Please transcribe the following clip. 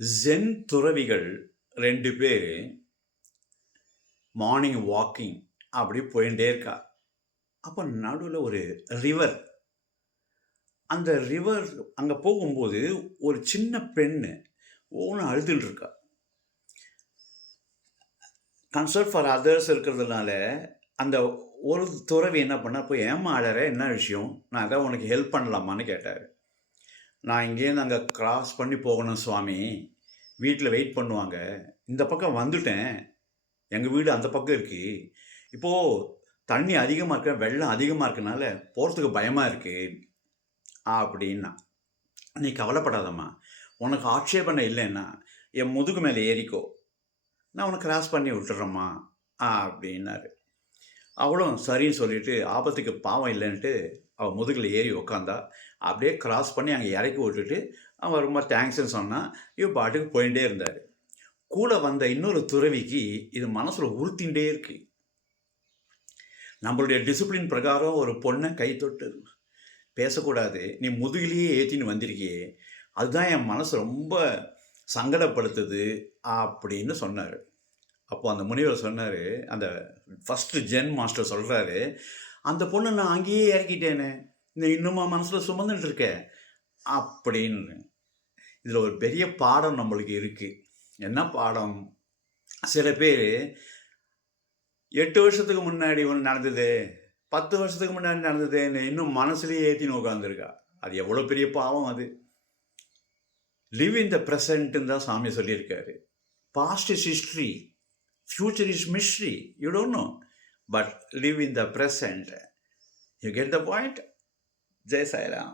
Gen துறவிகள் 2 பேரு morning walking அப்படி போயிட்டே இருக்கா. அப்ப நடுவுல ஒரு ரிவர். அந்த ரிவர் அங்க போகும்போது ஒரு சின்ன பெண்ணு ஓன்னு அழுதுட்டு இருக்கா. கன்சர்ன் ஃபார் அதர்ஸ் இருக்கிறதுனால, அந்த ஒரு துறவி என்ன பண்ணார், "போய் ஏம்மா அழற? என்ன விஷயம்? நான் ஏதாவது உனக்கு ஹெல்ப் பண்ணலாமான்னு?" கேட்டாரு. "நான் இங்கேருந்து அங்க கிராஸ் பண்ணி போகணும் சுவாமி. வீட்ல வெயிட் பண்ணுவாங்க. இந்த பக்கம் வந்துட்டேன். எங்க வீடு அந்த பக்கம் இருக்கு. இப்போ தண்ணி அதிகமா இருக்கு, வெள்ளம் அதிகமா இருக்கனால போறதுக்கு பயமா இருக்கு." அப்படின்னா. "நீ கவலைப்படாதம்மா. உனக்கு ஆட்சேபனை இல்லைன்னா, என் முதுகு மேல ஏறிக்கோ. நான் உன்ன கிராஸ் பண்ணி விட்டுர்றேம்மா" அப்படின்னாரு. அவளும் சரின்னு சொல்லிட்டு, ஆபத்துக்கு பாவம் இல்லைன்ட்டு அவ முதுகுல ஏறி உக்காந்தா. அப்படியே கிராஸ் பண்ணி அங்க இறக்கி விட்டுட்டு, அவன் ரொம்ப தேங்க்ஸ்ன்னு சொன்னான். இவர் பாட்டுக்கு போயிட்டே இருந்தாரு. கூட வந்த இன்னொரு துறவிக்கு இது மனசுல உறுத்திண்டே இருக்கு. நம்மளுடைய டிசிப்ளின் பிரகாரம் ஒரு பொண்ண கை தொட்டு பேசக்கூடாது. நீ முதுகிலேயே ஏத்தின்னு வந்திருக்கியே, அதுதான் என் மனசு ரொம்ப சங்கடப்படுத்துது அப்படின்னு சொன்னாரு. அப்போ அந்த முனிவர் சொன்னாரு, அந்த ஃபர்ஸ்ட் ஜென் மாஸ்டர் சொல்றாரு, "அந்த பொண்ண நான் அங்கேயே இறக்கிட்டேனே, நீ இன்னுமா மனசுல சுமந்துட்டு இருக்க?" அப்படின்னு. இதுல ஒரு பெரிய பாடம் நம்மளுக்கு இருக்கு. என்ன பாடம்? சில பேரு 8 வருஷத்துக்கு முன்னாடி ஒண்ணு நடந்தது, 10 வருஷத்துக்கு முன்னாடி நடந்ததுன்னு இன்னும் மனசுலயே ஏத்தின்னு உட்கார்ந்திருக்கா. அது எவ்வளோ பெரிய பாவம் அது. லிவ் இன் த பிரசன்ட்ன்னு தான் சாமி சொல்லியிருக்காரு. Past is history. Future is mystery. You don't know. But live in the present. You get the point? Jai Sai Ram.